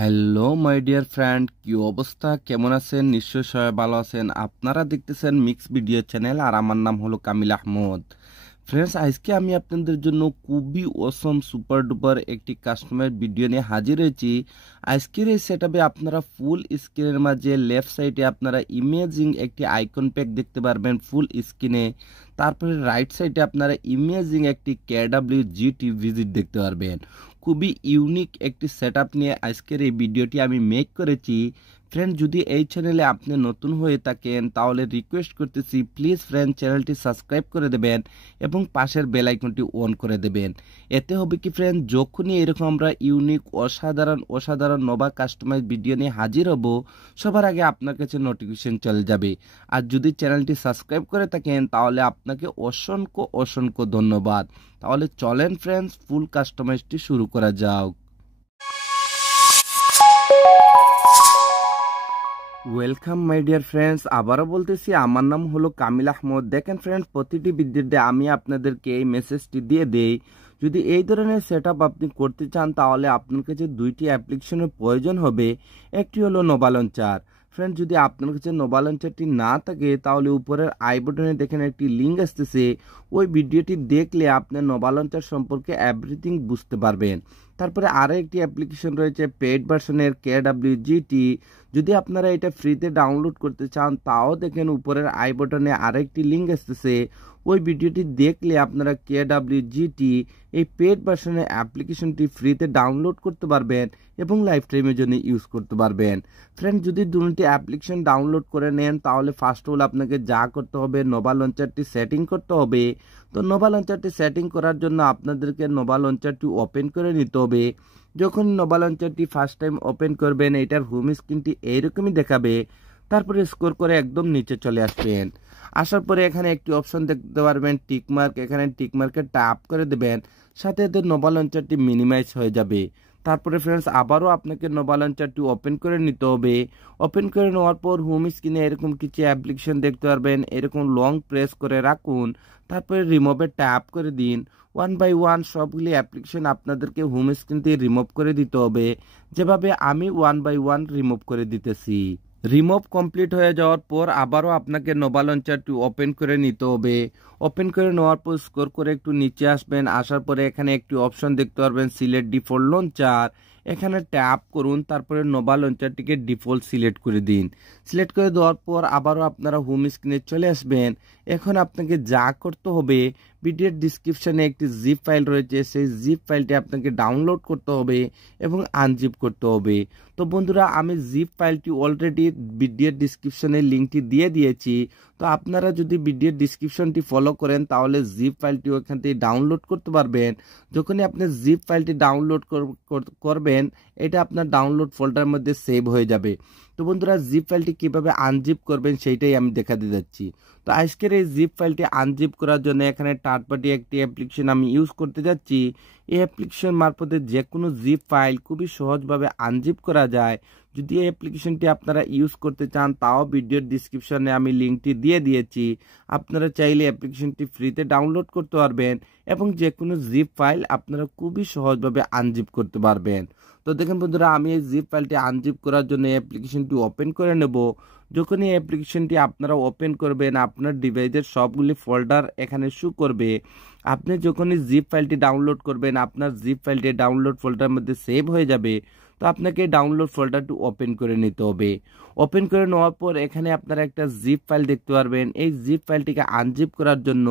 Hello my dear friend, কি অবস্থা, কেমন আছেন? নিশ্চয় সবাই ভালো আছেন। আপনারা দেখতেছেন মিক্স ভিডিও চ্যানেল আর আমার নাম হলো কামিল আহমদ। ফ্রেন্ডস, আজকে আমি আপনাদের জন্য খুবই অসম সুপার ডুপার একটি কাস্টমার ভিডিও নিয়ে হাজির হয়েছি। আজকের এই সেটআপে আপনারা ফুল স্ক্রিনের মাঝে লেফট সাইডে আপনারা ইমেজিং একটি আইকন প্যাক দেখতে পারবেন ফুল স্ক্রিনে। তারপরে রাইট সাইডে আপনারা ইমেজিং একটি KWGT ভিজিট দেখতে পারবেন। খুবই ইউনিক একটি সেটআপ নিয়ে আজকের এই ভিডিওটি আমি মেক করেছি। ফ্রেন্ড, যদি এই চ্যানেলে আপনি নতুন হয়ে থাকেন তাহলে রিকোয়েস্ট করতেছি, প্লিজ ফ্রেন্ড চ্যানেলটি সাবস্ক্রাইব করে দেবেন এবং পাশের বেল আইকনটি অন করে দেবেন। এতে হবে কি ফ্রেন্ড, যখনই এরকম আমরা ইউনিক অসাধারণ নবা কাস্টমাইজ ভিডিও নিয়ে হাজির হব, সবার আগে আপনার কাছে নোটিফিকেশন চলে যাবে। আর যদি চ্যানেলটি সাবস্ক্রাইব করে থাকেন তাহলে আপনাকে অসংখ্য ধন্যবাদ। তাহলে চলেন ফ্রেন্ডস, ফুল কাস্টমাইজটি শুরু করা যাক। ওয়েলকাম মাই ডিয়ার ফ্রেন্ডস, আবারও বলতেছি আমার নাম হলো কামিল আহমদ। দেখেন ফ্রেন্ডস, প্রতিটি ভিডিওতে আমি আপনাদেরকে এই মেসেজটি দিয়ে দেই, যদি এই ধরনের সেটআপ আপনি করতে চান তাহলে আপনার কাছে দুইটি অ্যাপ্লিকেশনের প্রয়োজন হবে। একটি হলো নোভা লঞ্চার। ফ্রেন্ড, যদি আপনার কাছে নোভা লঞ্চারটি না থাকে তাহলে উপরের আই বাটনে দেখেন একটি লিঙ্ক আসতেছে, ওই ভিডিওটি দেখলে আপনি নোভা লঞ্চার সম্পর্কে এভরিথিং বুঝতে পারবেন। তারপরে আরও একটি অ্যাপ্লিকেশন রয়েছে পেইড ভার্সনের KWGT। যদি আপনারা এটা ফ্রিতে ডাউনলোড করতে চান তাও দেখেন উপরের আই বাটনে আরেকটি লিঙ্ক আসতেছে, ওই ভিডিওটি দেখলে আপনারা KWGT এই পেড ভার্সনের অ্যাপ্লিকেশনটি ফ্রিতে ডাউনলোড করতে পারবেন এবং লাইফ টাইমের জন্য ইউজ করতে পারবেন। ফ্রেন্ড, যদি দুটি অ্যাপ্লিকেশন ডাউনলোড করে নেন তাহলে ফার্স্ট অফ অল আপনাকে যা করতে হবে, নোভা লঞ্চারটি সেটিং করতে হবে। তো নোভা লঞ্চারটি সেটিং করার জন্য আপনাদেরকে নোভা লঞ্চারটি ওপেন করে নিতে হবে। যখন নোভা লঞ্চারটি ফার্স্ট টাইম ওপেন করবেন এটার হোম স্ক্রিনটি এইরকমই দেখাবে। তারপরে স্ক্রল করে একদম নিচে চলে আসবেন। আসার পরে এখানে একটি অপশন দেখতে পারবেন টিকমার্ক, এখানে টিকমার্কে ট্যাপ করে দেবেন, সাথে সাথে নোভা লঞ্চারটি মিনিমাইজ হয়ে যাবে। তারপরে ফ্রেন্ডস আবারও আপনাকে নোভা লঞ্চারটি ওপেন করে নিতে হবে। ওপেন করে নেওয়ার পর হোম স্ক্রিনে এরকম কিছু অ্যাপ্লিকেশন দেখতে পারবেন, এরকম লং প্রেস করে রাখুন, তারপরে রিমুভে ট্যাপ করে দিন। ওয়ান বাই ওয়ান সবগুলি অ্যাপ্লিকেশন আপনাদেরকে হোম স্ক্রিন থেকে রিমুভ করে দিতে হবে, যেভাবে আমি ওয়ান বাই ওয়ান রিমুভ করে দিতেছি। রিমুভ কমপ্লিট হয়ে যাওয়ার পর আবারও আপনাকে নোভা লঞ্চারটি ওপেন করে নিতে হবে। ওপেন করে নেওয়ার পর স্ক্রল করে একটু নিচে আসবেন। আসার পরে এখানে একটি অপশন দেখতে পারবেন সিলেক্ট ডিফল্ট লঞ্চার, এখানে ট্যাপ করুন, তারপরে নোভা লঞ্চারটিকে ডিফল্ট সিলেক্ট করে দিন। সিলেক্ট করে দেওয়ার পর আবারও আপনারা হোম স্ক্রিনে চলে আসবেন। এখন আপনাকে যা করতে হবে, ভিডিওর ডিসক্রিপশনে একটি জিপ ফাইল রয়েছে, সেই জিপ ফাইলটি আপনাকে ডাউনলোড করতে হবে এবং আনজিপ করতে হবে। তো বন্ধুরা, আমি জিপ ফাইলটি অলরেডি ভিডিওর ডিসক্রিপশনে লিঙ্কটি দিয়ে দিয়েছি। তো আপনারা যদি ভিডিওর ডিসক্রিপশনটি ফলো করেন তাহলে জিপ ফাইলটি ওখান থেকে ডাউনলোড করতে পারবেন। যখনই আপনি জিপ ফাইলটি ডাউনলোড করবেন এটা আপনার ডাউনলোড ফোল্ডারের মধ্যে সেভ হয়ে যাবে। তো বন্ধুরা, জিপ ফাইলটি কিভাবে আনজিপ করবেন সেইটাই আমি দেখাতে যাচ্ছি। তো আজকের এই জিপ ফাইলটি আনজিপ করার জন্য এখানে থার্ড পার্টি একটি অ্যাপ্লিকেশন আমি ইউজ করতে যাচ্ছি। এই অ্যাপ্লিকেশন মারফতে যে কোনো জিপ ফাইল খুবই সহজভাবে আনজিপ করা যায়। যদি এই অ্যাপ্লিকেশনটি আপনারা ইউজ করতে চান তাও ভিডিওর ডিসক্রিপশনে আমি লিঙ্কটি দিয়ে দিয়েছি, আপনারা চাইলে অ্যাপ্লিকেশনটি ফ্রিতে ডাউনলোড করতে পারবেন এবং যে কোনো জিপ ফাইল আপনারা খুবই সহজভাবে আনজিপ করতে পারবেন। তো দেখেন বন্ধুরা, আমি এই জিপ ফাইলটি আনজিপ করার জন্য এই অ্যাপ্লিকেশনটি ওপেন করে নেব। যখন এই অ্যাপ্লিকেশনটি আপনারা ওপেন করবেন আপনার ডিভাইসের সবগুলি ফোল্ডার এখানে শো করবে। আপনি যখনই জিপ ফাইলটি ডাউনলোড করবেন আপনার জিপ ফাইলটি ডাউনলোড ফোল্ডারের মধ্যে সেভ হয়ে যাবে। তো আপনাকে ডাউনলোড ফোল্ডারটি ওপেন করে নিতে হবে। ওপেন করে নেওয়ার পর এখানে আপনারা একটা জিপ ফাইল দেখতে পারবেন। এই জিপ ফাইলটিকে আনজিপ করার জন্য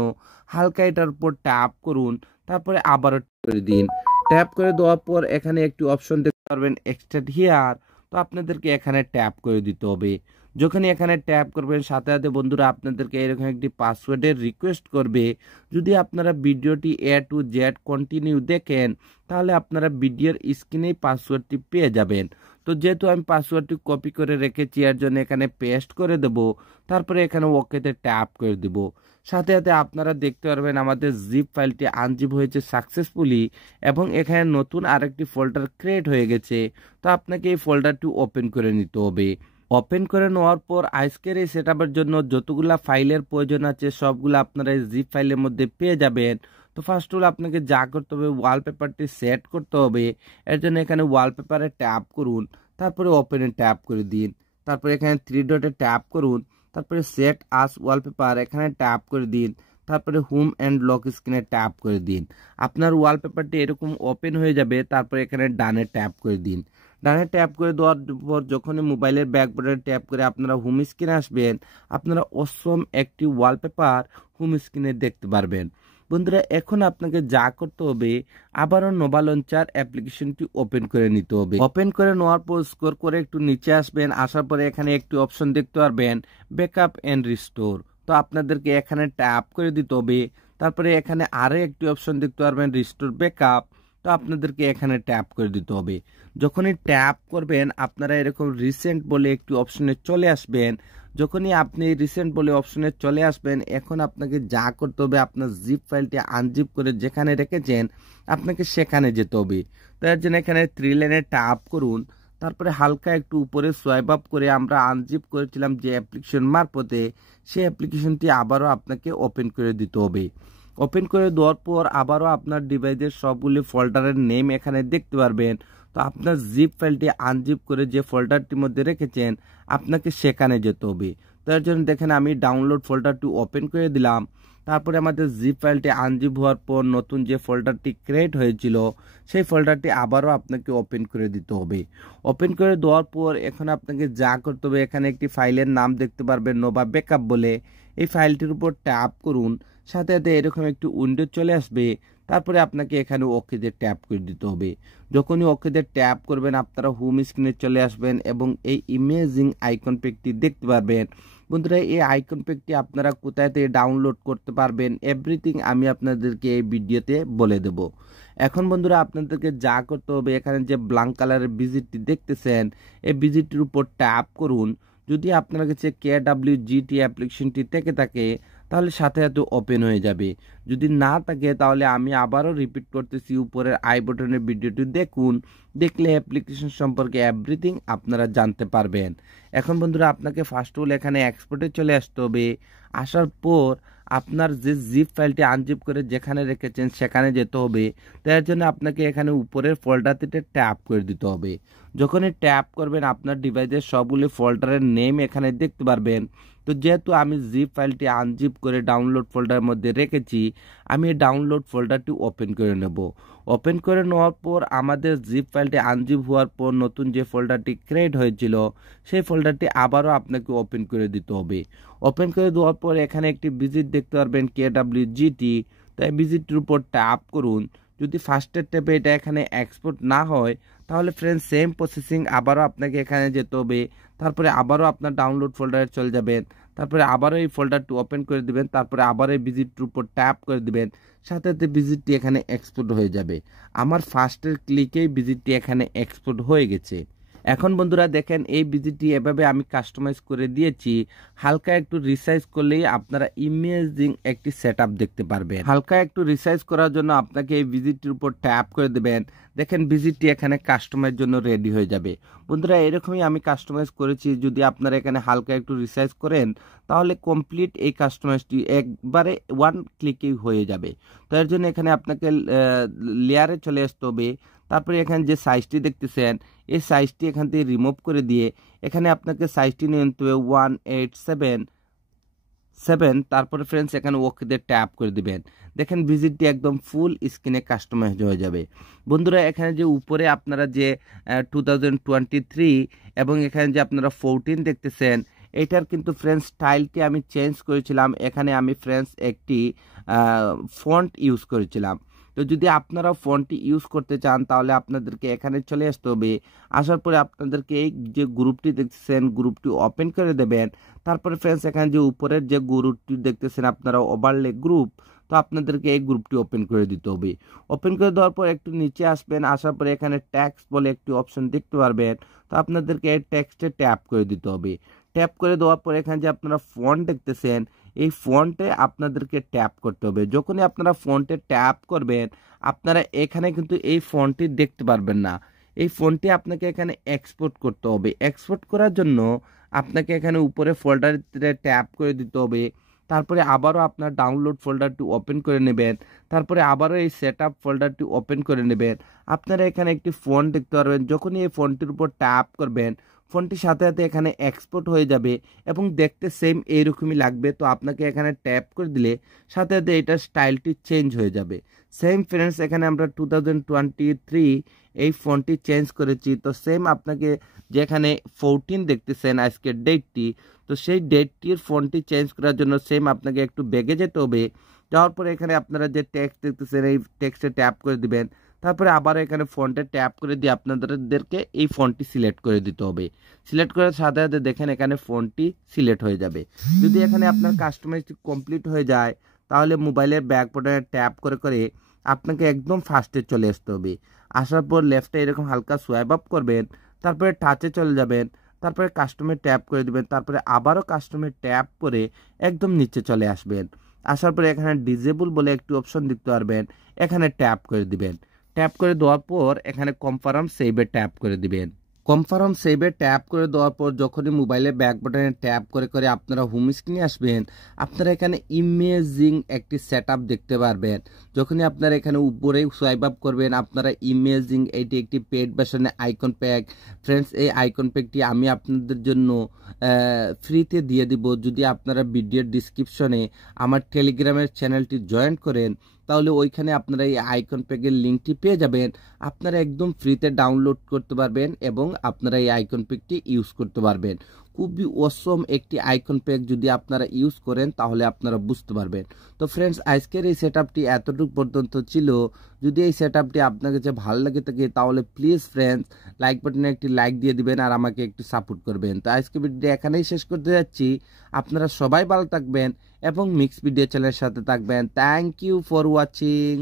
হালকা এটার উপর ট্যাপ করুন, তারপরে আবারও করে দিন। ট্যাপ করে দেওয়ার পর এখানে একটি অপশন দেখতে পারবেন এক্সট্রাক্ট হিয়ার, তো আপনাদেরকে এখানে ট্যাপ করে দিতে হবে। যখনই এখানে ট্যাপ করবেন সাথে সাথে বন্ধুরা আপনাদেরকে এরকম একটি পাসওয়ার্ডের রিকোয়েস্ট করবে। যদি আপনারা ভিডিওটি A to Z কন্টিনিউ দেখেন তাহলে আপনারা ভিডিওর স্ক্রিনেই পাসওয়ার্ডটি পেয়ে যাবেন। তো যেহেতু আমি পাসওয়ার্ডটি কপি করে রেখেছি এর জন্য এখানে পেস্ট করে দেব, তারপরে এখানে ওকেতে ট্যাপ করে দেব। সাথে সাথে আপনারা দেখতে পারবেন আমাদের জিপ ফাইলটি আনজিপ হয়েছে সাকসেসফুলি এবং এখানে নতুন আরেকটি ফোল্ডার ক্রিয়েট হয়ে গেছে। তো আপনাকে এই ফোল্ডারটি ওপেন করে নিতে হবে। ওপেন করে নেওয়ার পর আজকের এই সেটআপের জন্য যতগুলা ফাইলের প্রয়োজন আছে সবগুলো আপনারা এই জিপ ফাইলের মধ্যে পেয়ে যাবেন। তো ফার্স্ট অফ অল আপনাকে যা করতে হবে ওয়ালপেপারটি সেট করতে হবে। এর জন্য এখানে ওয়ালপেপারে ট্যাপ করুন, তারপরে ওপেনে ট্যাপ করে দিন, তারপরে এখানে 3 ডটে ট্যাপ করুন, তারপরে সেট আস ওয়ালপেপার এখানে ট্যাপ করে দিন, তারপরে হোম অ্যান্ড লক স্ক্রিনে ট্যাপ করে দিন। আপনার ওয়ালপেপারটি এরকম ওপেন হয়ে যাবে। তারপরে এখানে ডানে ট্যাপ করে দিন। ডানে ট্যাপ করে দেওয়ার পর যখনই মোবাইলের ব্যাক বাটনে ট্যাপ করে আপনারা হোম স্ক্রিনে আসবেন, আপনারা অসম একটি ওয়ালপেপার হোম স্ক্রিনে দেখতে পারবেন। বন্ধুরা এখন আপনাকে যা করতে হবে আবারও নোভা লঞ্চার অ্যাপ্লিকেশনটি ওপেন করে নিতে হবে। ওপেন করে নেওয়ার পর স্ক্রল করে একটু নিচে আসবেন, আসার পরে এখানে একটি অপশন দেখতে পারবেন ব্যাকআপ এন্ড রিস্টোর। তো আপনাদেরকে এখানে ট্যাপ করে দিতে হবে। তারপরে এখানে আরও একটি অপশন দেখতে পারবেন রিস্টোর ব্যাকআপ। তো আপনাদেরকে এখানে ট্যাপ করে দিতে হবে। যখনই ট্যাপ করবেন আপনারা এরকম রিসেন্ট বলে একটি অপশনে চলে আসবেন। যখনই আপনি রিসেন্ট বলে অপশনে চলে আসবেন, এখন আপনাকে যা করতে হবে আপনার জিপ ফাইলটি আনজিপ করে যেখানে রেখেছেন আপনাকে সেখানে যেতে হবে। তার জন্য এখানে 3 লাইনে ট্যাপ করুন, তারপরে হালকা একটু উপরে সোয়াইপ আপ করে আমরা আনজিপ করেছিলাম যে অ্যাপ্লিকেশন মারফতে, সেই অ্যাপ্লিকেশনটি আবারও আপনাকে ওপেন করে দিতে হবে। ওপেন করে দেওয়ার পর আবারও আপনার ডিভাইসের সবগুলি ফোল্ডারের নেম এখানে দেখতে পারবেন। তো আপনার জিপ ফাইলটি আনজিপ করে যে ফোল্ডারটির মধ্যে রেখেছেন আপনাকে সেখানে যেতে হবে। তার জন্য দেখেন আমি ডাউনলোড ফোল্ডারটি ওপেন করে দিলাম। তারপরে আমাদের জিপ ফাইলটি আনজিপ হওয়ার পর নতুন যে ফোল্ডারটি ক্রিয়েট হয়েছিল সেই ফোল্ডারটি আবারও আপনাকে ওপেন করে দিতে হবে। ওপেন করে দেওয়ার পর এখন আপনাকে যা করতে হবে এখানে একটি ফাইলের নাম দেখতে পারবেন নোভা ব্যাকআপ বলে, এই ফাইলটির উপর ট্যাপ করুন। সাথে সাথে এরকম একটি উইন্ডো চলে আসবে। তারপরে আপনাকে এখানে ওকেতে ট্যাপ করে দিতে হবে। যখনই ওকেতে ট্যাপ করবেন আপনারা হোম স্ক্রিনে চলে আসবেন এবং এই ইমেজিং আইকন প্যাকটি দেখতে পারবেন। বন্ধুরা এই আইকন প্যাকটি আপনারা কোথায় থেকে ডাউনলোড করতে পারবেন এভরিথিং আমি আপনাদেরকে এই ভিডিওতে বলে দেব। এখন বন্ধুরা আপনাদেরকে যা করতে হবে এখানে যে ব্ল্যাঙ্ক কালারের ভিজিটটি দেখতেছেন এই ভিজিটটির উপর ট্যাপ করুন। যদি আপনার কাছে KWGT অ্যাপ্লিকেশনটি থেকে থাকে তাহলে সাথে সাথে ওপেন হয়ে যাবে। যদি না থাকে তাহলে আমি আবারও রিপিট করতেছি, উপরের আই বাটনের ভিডিওটি দেখুন, দেখলে অ্যাপ্লিকেশন সম্পর্কে এভরিথিং আপনারা জানতে পারবেন। এখন বন্ধুরা আপনাকে ফার্স্ট অফ অল এখানে এক্সপোর্টে চলে আসতে হবে। আসার পর আপনার যে জিপ ফাইলটি আনজিপ করে যেখানে রেখেছেন সেখানে যেতে হবে। তার জন্য আপনাকে এখানে উপরের ফোল্ডারটিতে ট্যাপ করে দিতে হবে। যখনই ট্যাপ করবেন আপনার ডিভাইসের সবগুলি ফোল্ডারের নেম এখানে দেখতে পারবেন। তো যেহেতু আমি জিপ ফাইলটি আনজিপ করে ডাউনলোড ফোল্ডারের মধ্যে রেখেছি, আমি এই ডাউনলোড ফোল্ডারটি ওপেন করে নেব। ওপেন করে নেওয়ার পর আমাদের জিপ ফাইলটি আনজিপ হওয়ার পর নতুন যে ফোল্ডারটি ক্রিয়েট হয়েছিল সেই ফোল্ডারটি আবারও আপনাকে ওপেন করে দিতে হবে। ওপেন করে দেওয়ার পর এখানে একটি ভিজিট দেখতে পারবেন KWGT। তাই ভিজিটটির উপর ট্যাপ করুন। যদি ফার্স্টের ট্যাপে এটা এখানে এক্সপোর্ট না হয় তাহলে ফ্রেন্ড সেম প্রসেসিং আবারও আপনাকে এখানে যেতে হবে। তারপরে আবারও আপনার ডাউনলোড ফোল্ডারে চলে যাবেন, তারপরে আবারও এই ফোল্ডারটি ওপেন করে দিবেন, তারপরে আবার এই ভিজিটটির উপর ট্যাপ করে দিবেন। সাথে সাথে ভিজিটটি এখানে এক্সপোর্ট হয়ে যাবে। আমার ফার্স্টের ক্লিকেই ভিজিটটি এখানে এক্সপোর্ট হয়ে গেছে। এখন বন্ধুরা দেখেন এই ভিজিটটি এভাবে আমি কাস্টমাইজ করে দিয়েছি। হালকা একটু রিসাইজ করলেই আপনারা ইমেজিং একটি সেটআপ দেখতে পারবেন। হালকা একটু রিসাইজ করার জন্য আপনাকে এই ভিজিটটির উপর ট্যাপ করে দেবেন। দেখেন ভিজিটটি এখানে কাস্টমাইজ জন্য রেডি হয়ে যাবে। বন্ধুরা এরকমই আমি কাস্টমাইজ করেছি। যদি আপনারা এখানে হালকা একটু রিসাইজ করেন তাহলে কমপ্লিট এই কাস্টমাইজটি একবারে ওয়ান ক্লিকেই হয়ে যাবে। তো এর জন্য এখানে আপনাকে লেয়ারে চলে আসতে হবে। তারপরে এখানে যে সাইজটি দেখতেছেন এই সাইজটি এখান থেকে রিমুভ করে দিয়ে এখানে আপনাকে সাইজটি নিয়ে নিতে হবে 1877। তারপরে ফ্রেন্ডস এখানে ওকেতে ট্যাপ করে দিবেন। দেখেন ভিজিটটি একদম ফুল স্ক্রিনে কাস্টমাইজ হয়ে যাবে। বন্ধুরা এখানে যে উপরে আপনারা যে 2023 এবং এখানে যে আপনারা 14 দেখতেছেন এটার কিন্তু ফ্রেন্ডস স্টাইলটি আমি চেঞ্জ করেছিলাম। এখানে আমি ফ্রেন্ডস একটি ফন্ট ইউজ করেছিলাম। তো যদি আপনারা ফন্টটি ইউজ করতে চান তাহলে আপনাদেরকে এখানে চলে আসতে হবে। আসার পরে আপনাদেরকে এই যে গ্রুপটি দেখতেছেন গ্রুপটি ওপেন করে দেবেন। তারপরে ফ্রেন্ডস এখানে যে উপরের যে গ্রুপটি দেখতেছেন আপনারা ওভারলে গ্রুপ, তো আপনাদেরকে এই গ্রুপটি ওপেন করে দিতে হবে। ওপেন করে দেওয়ার পর একটু নিচে আসবেন, আসার পরে এখানে টেক্সট বলে একটি অপশন দেখতে পারবেন। তো আপনাদেরকে এই টেক্সটে ট্যাপ করে দিতে হবে। ট্যাপ করে দেওয়ার পর এখানে যে আপনারা ফন্ট দেখতেছেন এই ফন্টে আপনাদেরকে ট্যাপ করতে হবে। যখনই আপনারা ফন্টে ট্যাপ করবেন আপনারা এখানে কিন্তু এই ফন্টটি দেখতে পারবেন না। এই ফন্টটি আপনাকে এখানে এক্সপোর্ট করতে হবে। এক্সপোর্ট করার জন্য আপনাকে এখানে উপরে ফোল্ডারে ট্যাপ করে দিতে হবে। তারপরে আবারও আপনার ডাউনলোড ফোল্ডারটি ওপেন করে নেবেন। তারপরে আবারও এই সেটআপ ফোল্ডারটি ওপেন করে নেবেন। আপনারা এখানে একটি ফোন দেখতে পারবেন। যখনই এই ফোনটির উপর ট্যাপ করবেন, ফোনটির সাথে সাথে এখানে এক্সপোর্ট হয়ে যাবে এবং দেখতে সেম এইরকমই লাগবে। তো আপনাকে এখানে ট্যাপ করে দিলে সাথে সাথে এটার স্টাইলটি চেঞ্জ হয়ে যাবে। সেম ফ্রেন্ডস, এখানে আমরা 2023 এই ফোনটি চেঞ্জ করেছি। তো সেম আপনাকে যেখানে 14 দেখতেছেন আজকের ডেটটি, তো সেই ডেটটির ফোনটি চেঞ্জ করার জন্য সেম আপনাকে একটু ব্যাগে যেতে হবে। যাওয়ার পরে এখানে আপনারা যে টেক্সট দেখতেছেন এই টেক্সটে ট্যাপ করে দিবেন। তারপরে আবার এখানে ফন্টে ট্যাপ করে দিয়ে আপনাদেরকে এই ফন্টটি সিলেক্ট করে দিতে হবে। সিলেক্ট করার সাথে সাথে দেখেন এখানে ফন্টটি সিলেক্ট হয়ে যাবে। যদি এখানে আপনার কাস্টমাইজটি কমপ্লিট হয়ে যায় তাহলে মোবাইলের ব্যাক বাটনে ট্যাপ করে করে আপনাকে একদম ফার্স্টে চলে আসতে হবে। আসার পর লেফটে এরকম হালকা সোয়াইপ আপ করবেন, তারপরে টাচে চলে যাবেন, তারপরে কাস্টমে ট্যাপ করে দিবেন, তারপরে আবারও কাস্টমে ট্যাপ করে একদম নিচে চলে আসবেন। আসার পরে এখানে ডিজেবল বলে একটি অপশন দেখতে পারবেন, এখানে ট্যাপ করে দিবেন। ট্যাপ করে দেওয়ার পর এখানে কনফার্ম সেভে ট্যাপ করে দিবেন। কনফার্ম সেভে ট্যাপ করে দেওয়ার পর যখনই মোবাইলে ব্যাক বাটনে ট্যাপ করে করে আপনারা হোম স্ক্রিনে আসবেন, আপনারা এখানে ইমেজিং একটি সেটআপ দেখতে পারবেন। যখনই আপনারা এখানে উপরে সোয়াইপ আপ করবেন, আপনারা ইমেজিং এটি একটি পেড ভার্সনের আইকন প্যাক। ফ্রেন্ডস, এই আইকন প্যাকটি আমি আপনাদের জন্য ফ্রিতে দিয়ে দিব। যদি আপনারা ভিডিওর ডিসক্রিপশনে আমার টেলিগ্রামের চ্যানেলটি জয়েন করেন তাহলে ওইখানে আপনারা এই আইকন প্যাকের লিঙ্কটি পেয়ে যাবেন। আপনারা একদম ফ্রিতে ডাউনলোড করতে পারবেন এবং আপনারা এই আইকন প্যাকটি ইউজ করতে পারবেন। খুবই অসম একটি আইকন প্যাক, যদি আপনারা ইউজ করেন তাহলে আপনারা বুঝতে পারবেন। তো ফ্রেন্ডস, আজকের এই সেটআপটি এতটুকু পর্যন্ত ছিল। যদি এই সেটআপটি আপনার কাছে ভালো লাগে থাকে তাহলে প্লিজ ফ্রেন্ডস লাইক বাটনে একটি লাইক দিয়ে দিবেন আর আমাকে একটু সাপোর্ট করবেন। তো আজকে ভিডিও এখানেই শেষ করতে যাচ্ছি। আপনারা সবাই ভালো থাকবেন এবং মিক্স ভিডিও চ্যানেলের সাথে থাকবেন। Thank you for watching.